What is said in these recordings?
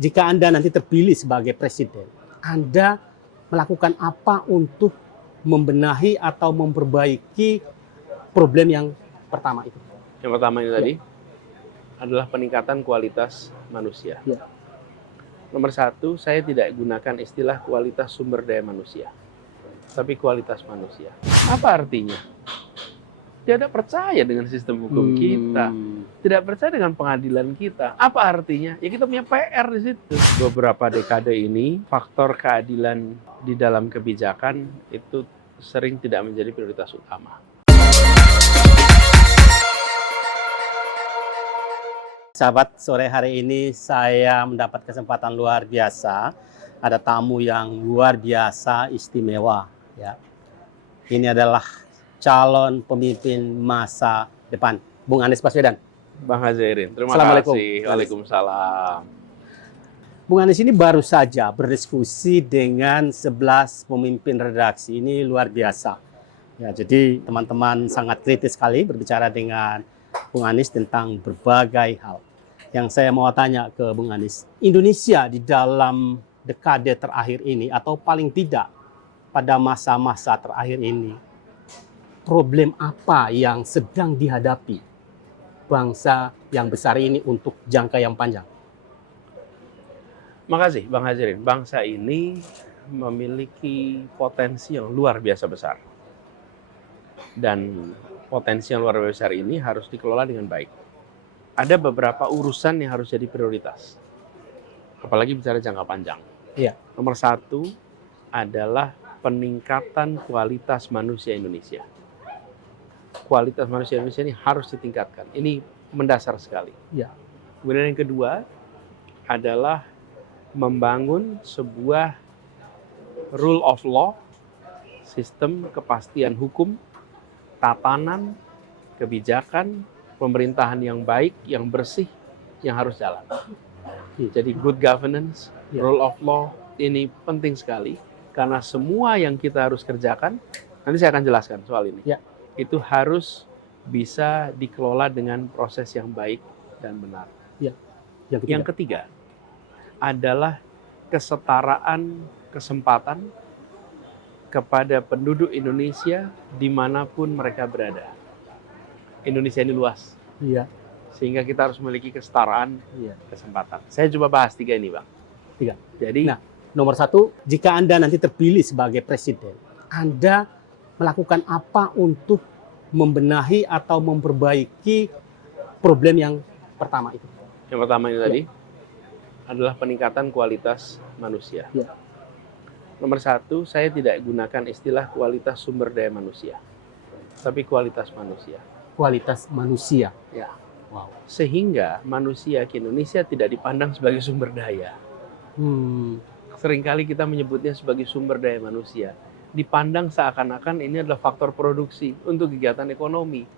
jika Anda nanti terpilih sebagai presiden, Anda melakukan apa untuk membenahi atau memperbaiki problem yang pertama itu? Yang pertama ini tadi adalah peningkatan kualitas manusia. Ya. Nomor satu, saya tidak gunakan istilah kualitas sumber daya manusia, tapi kualitas manusia. Apa artinya? Tidak percaya dengan sistem hukum kita, tidak percaya dengan pengadilan kita. Apa artinya? Ya kita punya PR di situ. Beberapa dekade ini, faktor keadilan di dalam kebijakan itu sering tidak menjadi prioritas utama. Sahabat, sore hari ini saya mendapat kesempatan luar biasa. Ada tamu yang luar biasa istimewa. Ya. Ini adalah calon pemimpin masa depan, Bung Anies Baswedan. Bang Hazairin, terima Assalamualaikum. kasih. Waalaikumsalam. Bung Anies ini baru saja berdiskusi dengan 11 pemimpin redaksi. Ini luar biasa. Ya, jadi teman-teman sangat kritis sekali berbicara dengan Bung Anies tentang berbagai hal. Yang saya mau tanya ke Bung Anies, Indonesia di dalam dekade terakhir ini atau paling tidak pada masa-masa terakhir ini, problem apa yang sedang dihadapi bangsa yang besar ini untuk jangka yang panjang? Makasih Bang Hazairin. Bangsa ini memiliki potensi yang luar biasa besar. Dan potensi yang luar biasa besar ini harus dikelola dengan baik. Ada beberapa urusan yang harus jadi prioritas. Apalagi bicara jangka panjang. Iya. Nomor satu adalah peningkatan kualitas manusia Indonesia. Kualitas manusia Indonesia ini harus ditingkatkan. Ini mendasar sekali. Ya. Kemudian yang kedua adalah membangun sebuah rule of law, sistem kepastian hukum, tatanan, kebijakan, pemerintahan yang baik, yang bersih, yang harus jalan. Jadi good governance, rule of law, ini penting sekali. Karena semua yang kita harus kerjakan, nanti saya akan jelaskan soal ini. Ya. Itu harus bisa dikelola dengan proses yang baik dan benar. Ya. Yang ketiga adalah kesetaraan kesempatan kepada penduduk Indonesia dimanapun mereka berada. Indonesia ini luas. Iya. Sehingga kita harus memiliki kesetaraan kesempatan. Saya coba bahas tiga ini, Bang. Tiga. Jadi, Nah, nomor satu, jika Anda nanti terpilih sebagai presiden, Anda melakukan apa untuk membenahi atau memperbaiki problem yang pertama itu? yang pertama ini tadi adalah peningkatan kualitas manusia. Ya. Nomor satu, saya tidak gunakan istilah kualitas sumber daya manusia, tapi kualitas manusia. Kualitas manusia. Ya. Wow. Sehingga manusia ke Indonesia tidak dipandang sebagai sumber daya. Seringkali kita menyebutnya sebagai sumber daya manusia. Dipandang seakan-akan ini adalah faktor produksi untuk kegiatan ekonomi.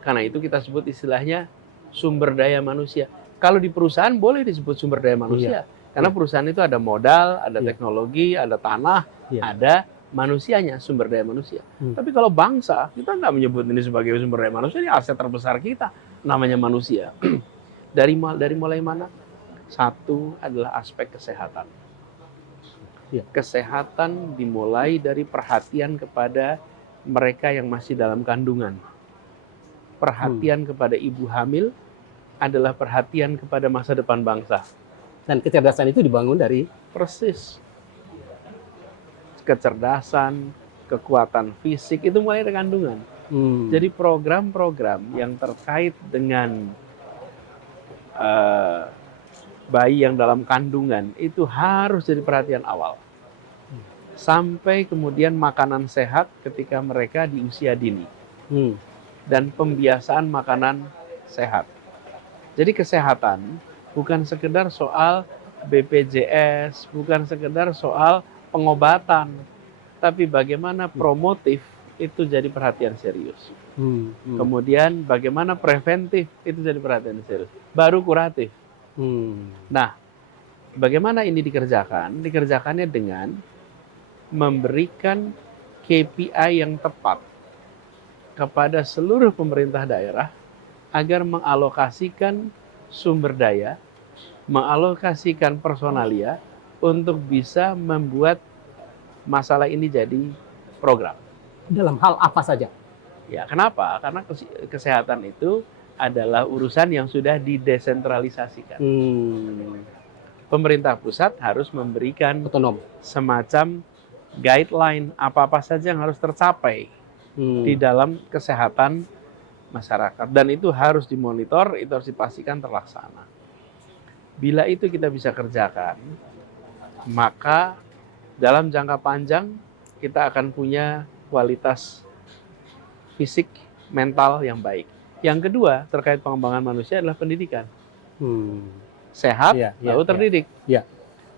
Karena itu kita sebut istilahnya sumber daya manusia. Kalau di perusahaan boleh disebut sumber daya manusia. Karena perusahaan itu ada modal, ada teknologi, ada tanah, ada manusianya, sumber daya manusia. Tapi kalau bangsa, kita nggak menyebut ini sebagai sumber daya manusia, ini aset terbesar kita, namanya manusia. Dari mulai mana? Satu adalah aspek kesehatan. Kesehatan dimulai dari perhatian kepada mereka yang masih dalam kandungan. Perhatian kepada ibu hamil adalah perhatian kepada masa depan bangsa. Dan kecerdasan itu dibangun dari? Persis. Kecerdasan, kekuatan fisik, itu mulai dari kandungan. Jadi program-program yang terkait dengan bayi yang dalam kandungan itu harus jadi perhatian awal. Sampai kemudian makanan sehat ketika mereka di usia dini. Dan pembiasaan makanan sehat. Jadi kesehatan bukan sekedar soal BPJS, bukan sekedar soal pengobatan, tapi bagaimana promotif itu jadi perhatian serius. Kemudian bagaimana preventif itu jadi perhatian serius. Baru kuratif. Nah, bagaimana ini dikerjakan? Dikerjakannya dengan memberikan KPI yang tepat kepada seluruh pemerintah daerah agar mengalokasikan sumber daya mengalokasikan personalia untuk bisa membuat masalah ini jadi program. Dalam hal apa saja? Ya, kenapa? Karena kesehatan itu adalah urusan yang sudah didesentralisasikan. Pemerintah pusat harus memberikan Otonom. semacam guideline apa-apa saja yang harus tercapai di dalam kesehatan masyarakat. Dan itu harus dimonitor, itu harus dipastikan terlaksana. Bila itu kita bisa kerjakan, maka dalam jangka panjang kita akan punya kualitas fisik, mental yang baik. Yang kedua, terkait pengembangan manusia adalah pendidikan. Sehat, lalu terdidik.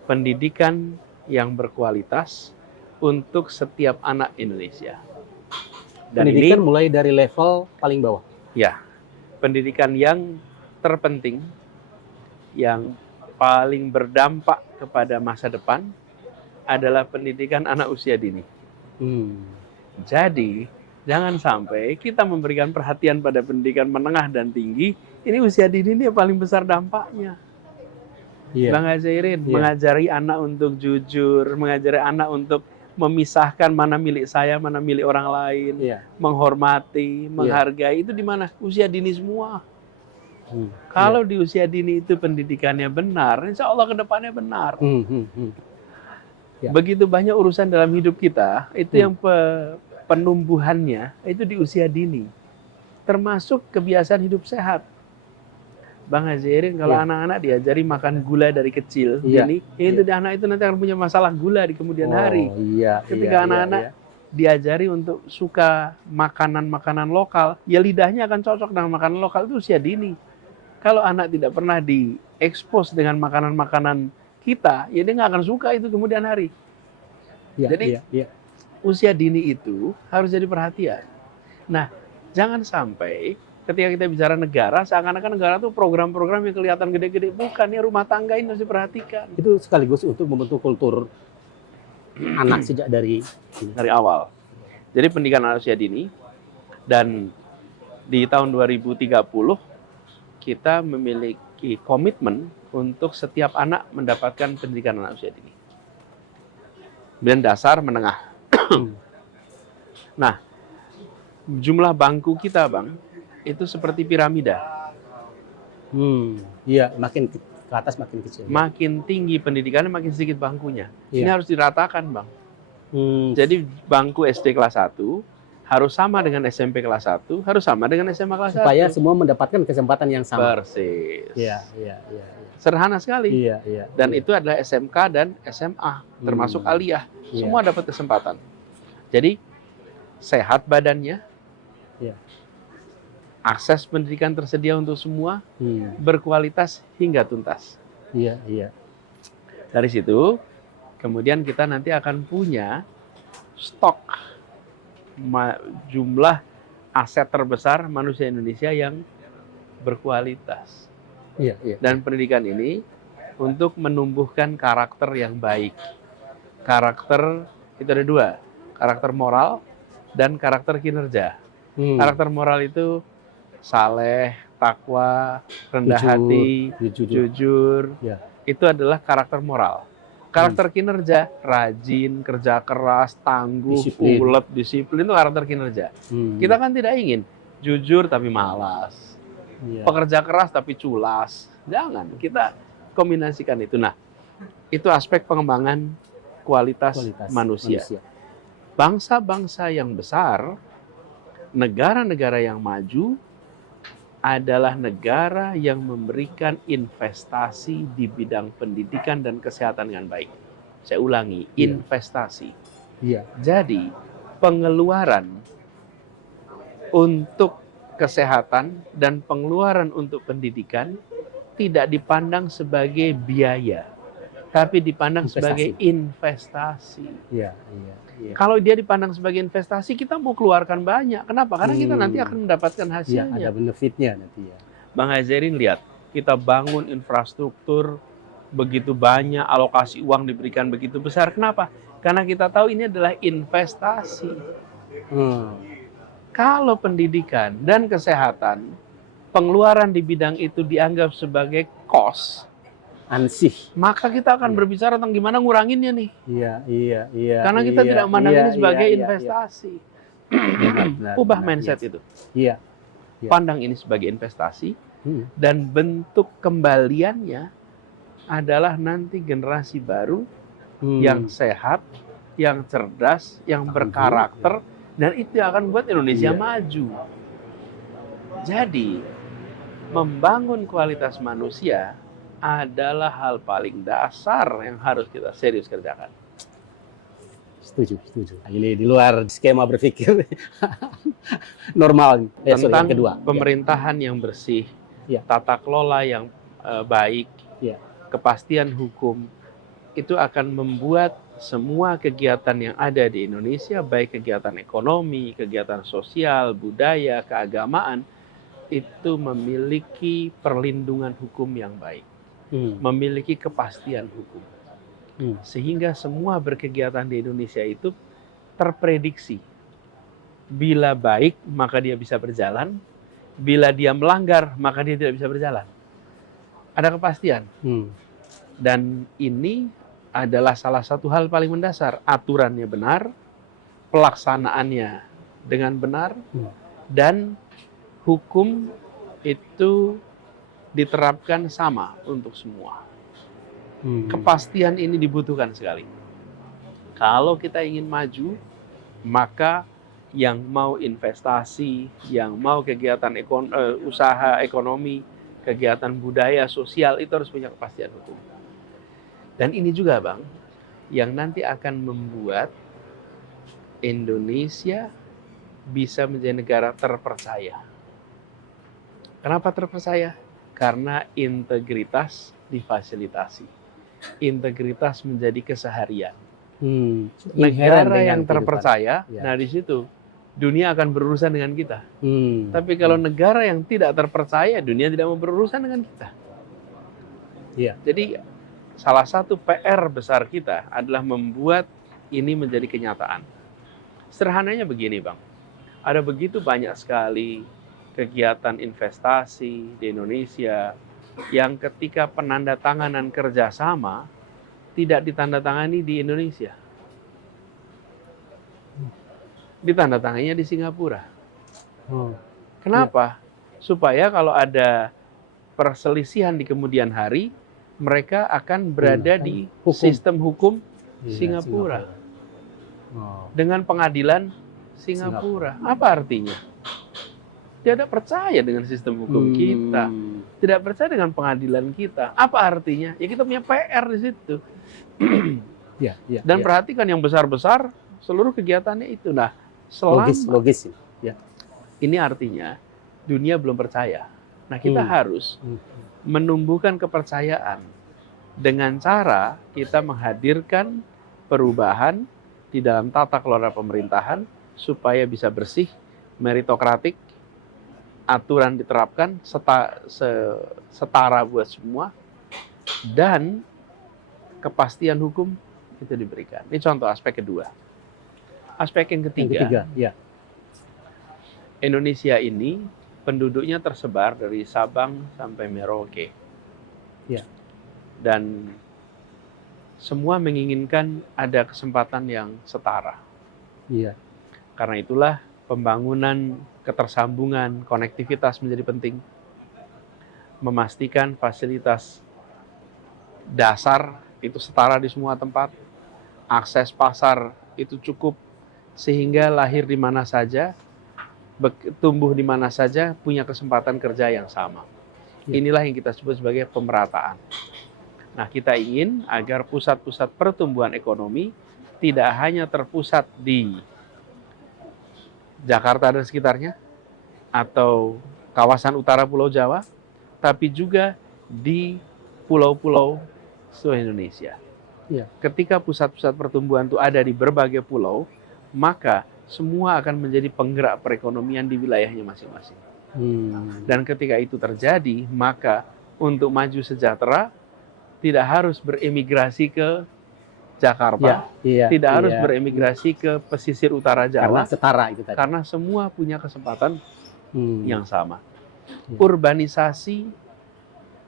Pendidikan yang berkualitas untuk setiap anak Indonesia. Dan Pendidikan ini mulai dari level paling bawah. ya, pendidikan yang terpenting, yang paling berdampak kepada masa depan adalah pendidikan anak usia dini. Jadi, jangan sampai kita memberikan perhatian pada pendidikan menengah dan tinggi, ini usia dini ini yang paling besar dampaknya. Bang Azairin, mengajari anak untuk jujur, mengajari anak untuk memisahkan mana milik saya, mana milik orang lain, menghormati, menghargai, itu di mana? Usia dini semua. Kalau di usia dini itu pendidikannya benar, insya Allah ke depannya benar. Begitu banyak urusan dalam hidup kita, itu yang penumbuhannya itu di usia dini. Termasuk kebiasaan hidup sehat. Bang Azairin, kalau anak-anak diajari makan gula dari kecil, itu anak itu nanti akan punya masalah gula di kemudian hari. Ketika anak-anak diajari untuk suka makanan-makanan lokal, ya lidahnya akan cocok dengan makanan lokal itu usia dini. Kalau anak tidak pernah diekspos dengan makanan-makanan kita, ya dia nggak akan suka itu kemudian hari. Jadi usia dini itu harus jadi perhatian. Nah, jangan sampai ketika kita bicara negara, seakan-akan negara itu program-program yang kelihatan gede-gede. Bukan, ya rumah tangga ini harus diperhatikan. Itu sekaligus untuk membentuk kultur anak sejak dari awal. Jadi pendidikan anak usia dini, dan di tahun 2030 kita memiliki komitmen untuk setiap anak mendapatkan pendidikan anak usia dini. Dan dasar menengah. Nah, jumlah bangku kita, Bang, itu seperti piramida. Makin ke atas makin kecil. Makin tinggi pendidikannya, makin sedikit bangkunya. Ini harus diratakan, Bang. Jadi bangku SD kelas 1 harus sama dengan SMP kelas 1, harus sama dengan SMA kelas 1. Supaya semua mendapatkan kesempatan yang sama. Persis. Sederhana sekali. Dan itu adalah SMK dan SMA, termasuk aliyah. Semua dapat kesempatan. Jadi sehat badannya, akses pendidikan tersedia untuk semua, berkualitas hingga tuntas. Dari situ, kemudian kita nanti akan punya stok jumlah aset terbesar manusia Indonesia yang berkualitas. Dan pendidikan ini untuk menumbuhkan karakter yang baik. Karakter itu ada dua, karakter moral dan karakter kinerja. Karakter moral itu saleh, takwa, rendah hati, jujur. Itu adalah karakter moral. Karakter kinerja, rajin, kerja keras, tangguh, ulet, disiplin, itu karakter kinerja. Kita kan tidak ingin jujur tapi malas, pekerja keras tapi culas. Jangan, kita kombinasikan itu. Nah, itu aspek pengembangan kualitas manusia. Bangsa-bangsa yang besar, negara-negara yang maju, adalah negara yang memberikan investasi di bidang pendidikan dan kesehatan dengan baik. Saya ulangi, investasi. Jadi, pengeluaran untuk kesehatan dan pengeluaran untuk pendidikan tidak dipandang sebagai biaya, tapi dipandang sebagai investasi. Kalau dia dipandang sebagai investasi, kita mau keluarkan banyak. Kenapa? Karena kita nanti akan mendapatkan hasilnya. Ada benefitnya nanti ya. Bang Azairin, lihat, kita bangun infrastruktur begitu banyak, alokasi uang diberikan begitu besar. Kenapa? Karena kita tahu ini adalah investasi. Kalau pendidikan dan kesehatan, pengeluaran di bidang itu dianggap sebagai cost, ansih. Maka kita akan Iya. berbicara tentang gimana nguranginnya nih. Iya. Karena kita tidak memandang ini sebagai investasi. Benar, Ubah benar, mindset iya. itu. Iya. Iya. Pandang ini sebagai investasi dan bentuk kembaliannya adalah nanti generasi baru yang sehat, yang cerdas, yang berkarakter, dan itu yang akan membuat Indonesia Iya. maju. Jadi, membangun kualitas manusia adalah hal paling dasar yang harus kita serius kerjakan. Setuju. Ini di luar skema berpikir normal. Sorry, Tentang yang kedua. pemerintahan yang bersih, Iya. tata kelola yang baik, Iya. kepastian hukum, itu akan membuat semua kegiatan yang ada di Indonesia, baik kegiatan ekonomi, kegiatan sosial, budaya, keagamaan, itu memiliki perlindungan hukum yang baik, memiliki kepastian hukum. Sehingga semua berkegiatan di Indonesia itu terprediksi. Bila baik, maka dia bisa berjalan. Bila dia melanggar, maka dia tidak bisa berjalan. Ada kepastian. Dan ini adalah salah satu hal paling mendasar. Aturannya benar, pelaksanaannya dengan benar, dan hukum itu diterapkan sama untuk semua. Kepastian ini dibutuhkan sekali. Kalau kita ingin maju, maka yang mau investasi, yang mau kegiatan usaha ekonomi, kegiatan budaya, sosial, itu harus punya kepastian hukum. Dan ini juga, Bang, yang nanti akan membuat Indonesia bisa menjadi negara terpercaya. Kenapa terpercaya? Karena integritas difasilitasi. Integritas menjadi keseharian. Negara yang terpercaya, nah di situ dunia akan berurusan dengan kita. Tapi kalau negara yang tidak terpercaya, dunia tidak mau berurusan dengan kita. Jadi salah satu PR besar kita adalah membuat ini menjadi kenyataan. Sederhananya begini, Bang. Ada begitu banyak sekali kegiatan investasi di Indonesia yang ketika penandatanganan kerjasama tidak ditandatangani di Indonesia. Ditandatangannya di Singapura. Kenapa? Supaya kalau ada perselisihan di kemudian hari, mereka akan berada di sistem hukum Singapura. Dengan pengadilan Singapura. Apa artinya? Tidak percaya dengan sistem hukum kita. Tidak percaya dengan pengadilan kita. Apa artinya? Ya kita punya PR di situ. Dan perhatikan yang besar-besar, seluruh kegiatannya itu. Nah, selama logis. Ini artinya dunia belum percaya. Nah, kita harus menumbuhkan kepercayaan dengan cara kita menghadirkan perubahan di dalam tata kelola pemerintahan supaya bisa bersih, meritokratik, aturan diterapkan setara buat semua, dan kepastian hukum itu diberikan. Ini contoh aspek kedua. Aspek yang ketiga, Indonesia ini penduduknya tersebar dari Sabang sampai Merauke. Dan semua menginginkan ada kesempatan yang setara. Karena itulah pembangunan ketersambungan, konektivitas menjadi penting. Memastikan fasilitas dasar itu setara di semua tempat. Akses pasar itu cukup sehingga lahir di mana saja, tumbuh di mana saja, punya kesempatan kerja yang sama. Inilah yang kita sebut sebagai pemerataan. Nah, kita ingin agar pusat-pusat pertumbuhan ekonomi tidak hanya terpusat di Jakarta dan sekitarnya, atau kawasan utara Pulau Jawa, tapi juga di pulau-pulau seluruh Indonesia. Ketika pusat-pusat pertumbuhan itu ada di berbagai pulau, maka semua akan menjadi penggerak perekonomian di wilayahnya masing-masing. Dan ketika itu terjadi, maka untuk maju sejahtera, tidak harus beremigrasi ke Jakarta, tidak harus beremigrasi ke pesisir utara Jawa, karena setara itu tadi. Karena semua punya kesempatan yang sama. Urbanisasi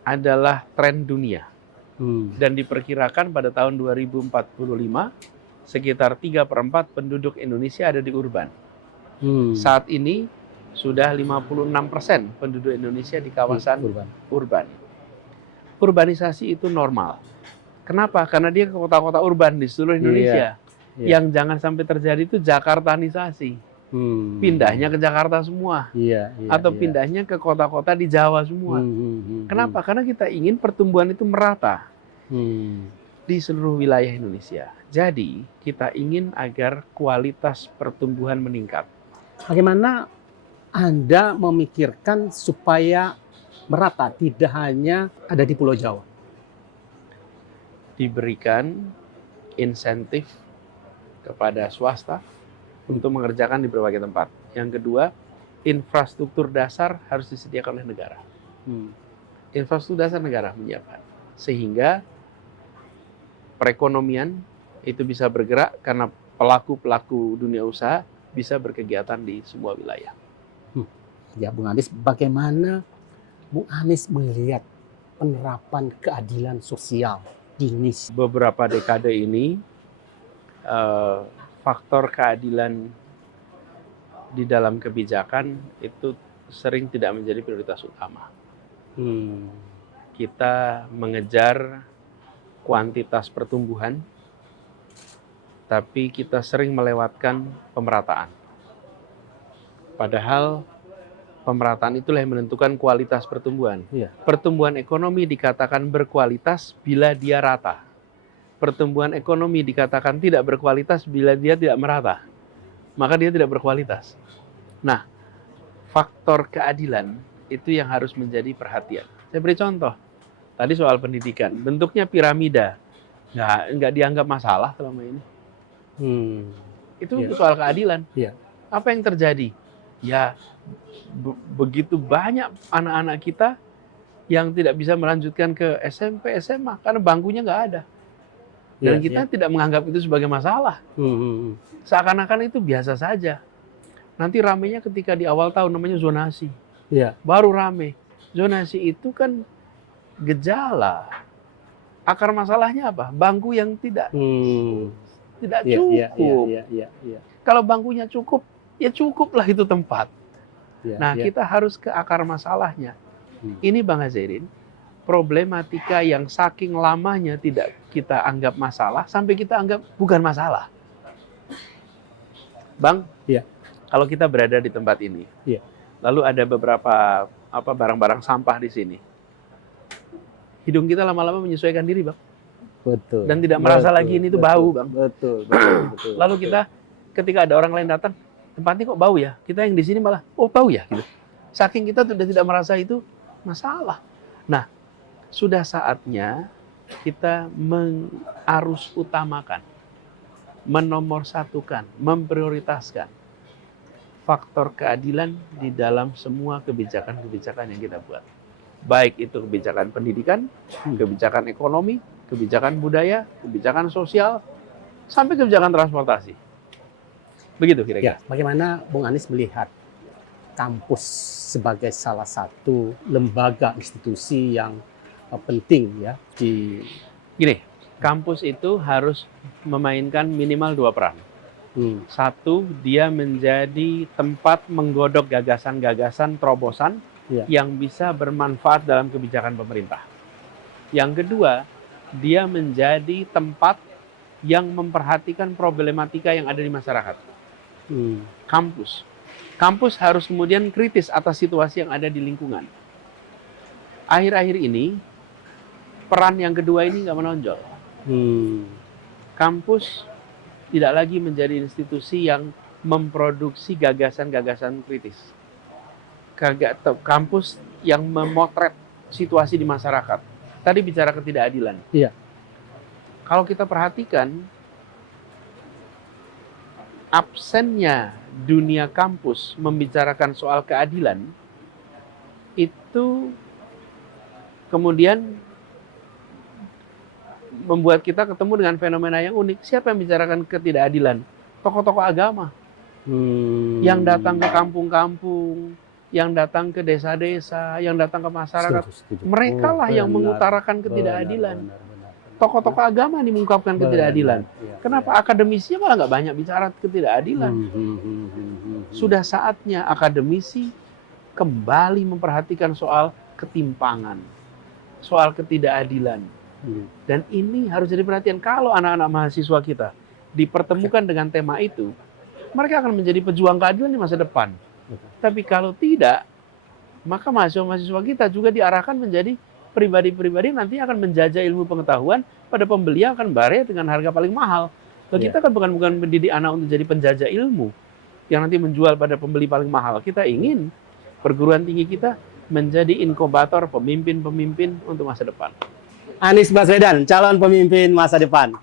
adalah tren dunia. Dan diperkirakan pada tahun 2045 sekitar 3/4 penduduk Indonesia ada di urban. Saat ini sudah 56% penduduk Indonesia di kawasan urban. Urbanisasi itu normal. Kenapa? Karena dia ke kota-kota urban di seluruh Indonesia. Yang jangan sampai terjadi itu Jakartanisasi. Pindahnya ke Jakarta semua. Atau pindahnya ke kota-kota di Jawa semua. Kenapa? Karena kita ingin pertumbuhan itu merata di seluruh wilayah Indonesia. Jadi kita ingin agar kualitas pertumbuhan meningkat. Bagaimana Anda memikirkan supaya merata, tidak hanya ada di Pulau Jawa? Diberikan insentif kepada swasta untuk mengerjakan di berbagai tempat. Yang kedua, infrastruktur dasar harus disediakan oleh negara. Infrastruktur dasar negara menyiapkan. Sehingga perekonomian itu bisa bergerak karena pelaku-pelaku dunia usaha bisa berkegiatan di semua wilayah. Ya, Bung Anies, bagaimana Bung Anies melihat penerapan keadilan sosial di Indonesia? Beberapa dekade ini, faktor keadilan di dalam kebijakan itu sering tidak menjadi prioritas utama. Kita mengejar kuantitas pertumbuhan, tapi kita sering melewatkan pemerataan. Padahal pemerataan itulah yang menentukan kualitas pertumbuhan. Pertumbuhan ekonomi dikatakan berkualitas bila dia rata. Pertumbuhan ekonomi dikatakan tidak berkualitas bila dia tidak merata. Maka dia tidak berkualitas. Nah, faktor keadilan itu yang harus menjadi perhatian. Saya beri contoh. Tadi soal pendidikan. Bentuknya piramida. Nggak dianggap masalah selama ini. Itu soal keadilan. Apa yang terjadi? Ya, begitu banyak anak-anak kita yang tidak bisa melanjutkan ke SMP, SMA karena bangkunya nggak ada. Dan kita tidak menganggap itu sebagai masalah. Seakan-akan itu biasa saja. Nanti ramenya ketika di awal tahun namanya zonasi. Baru rame. Zonasi itu kan gejala. Akar masalahnya apa? Bangku yang tidak cukup. Kalau bangkunya cukup, ya cukuplah itu tempat. Nah, kita harus ke akar masalahnya. Ini Bang Azzerin, problematika yang saking lamanya tidak kita anggap masalah, sampai kita anggap bukan masalah. Bang, kalau kita berada di tempat ini, lalu ada beberapa barang-barang sampah di sini, hidung kita lama-lama menyesuaikan diri, Bang. Betul. Dan tidak merasa lagi ini tuh bau, Bang. Betul. Lalu kita ketika ada orang lain datang, tempatnya kok bau ya? Kita yang di sini malah, oh bau ya? Gitu. Saking kita sudah tidak merasa itu masalah. Nah, sudah saatnya kita mengarus utamakan, menomorsatukan, memprioritaskan faktor keadilan di dalam semua kebijakan-kebijakan yang kita buat. Baik itu kebijakan pendidikan, kebijakan ekonomi, kebijakan budaya, kebijakan sosial, sampai kebijakan transportasi. Begitu kira-kira. Bagaimana Bung Anies melihat kampus sebagai salah satu lembaga institusi yang penting ya di Gini, kampus itu harus memainkan minimal 2 peran. Satu, dia menjadi tempat menggodok gagasan-gagasan terobosan yang bisa bermanfaat dalam kebijakan pemerintah. Yang kedua, dia menjadi tempat yang memperhatikan problematika yang ada di masyarakat. Kampus harus kemudian kritis atas situasi yang ada di lingkungan. Akhir-akhir ini, peran yang kedua ini nggak menonjol. Kampus tidak lagi menjadi institusi yang memproduksi gagasan-gagasan kritis. Kampus yang memotret situasi di masyarakat. Tadi bicara ketidakadilan. Kalau kita perhatikan, absennya dunia kampus membicarakan soal keadilan, itu kemudian membuat kita ketemu dengan fenomena yang unik. Siapa yang bicarakan ketidakadilan? Tokoh-tokoh agama. Yang datang ke kampung-kampung, yang datang ke desa-desa, yang datang ke masyarakat. Mereka lah yang mengutarakan ketidakadilan. tokoh-tokoh agama nih mengungkapkan ketidakadilan. Iya, Kenapa akademisi malah nggak banyak bicara ketidakadilan? Sudah saatnya akademisi kembali memperhatikan soal ketimpangan, soal ketidakadilan. Dan ini harus jadi perhatian. Kalau anak-anak mahasiswa kita dipertemukan dengan tema itu, mereka akan menjadi pejuang keadilan di masa depan. Tapi kalau tidak, maka mahasiswa-mahasiswa kita juga diarahkan menjadi pribadi-pribadi nanti akan menjajah ilmu pengetahuan pada pembeli yang akan bayar dengan harga paling mahal. Kita kan bukan mendidik anak untuk jadi penjajah ilmu yang nanti menjual pada pembeli paling mahal. Kita ingin perguruan tinggi kita menjadi inkubator pemimpin-pemimpin untuk masa depan. Anies Baswedan, calon pemimpin masa depan.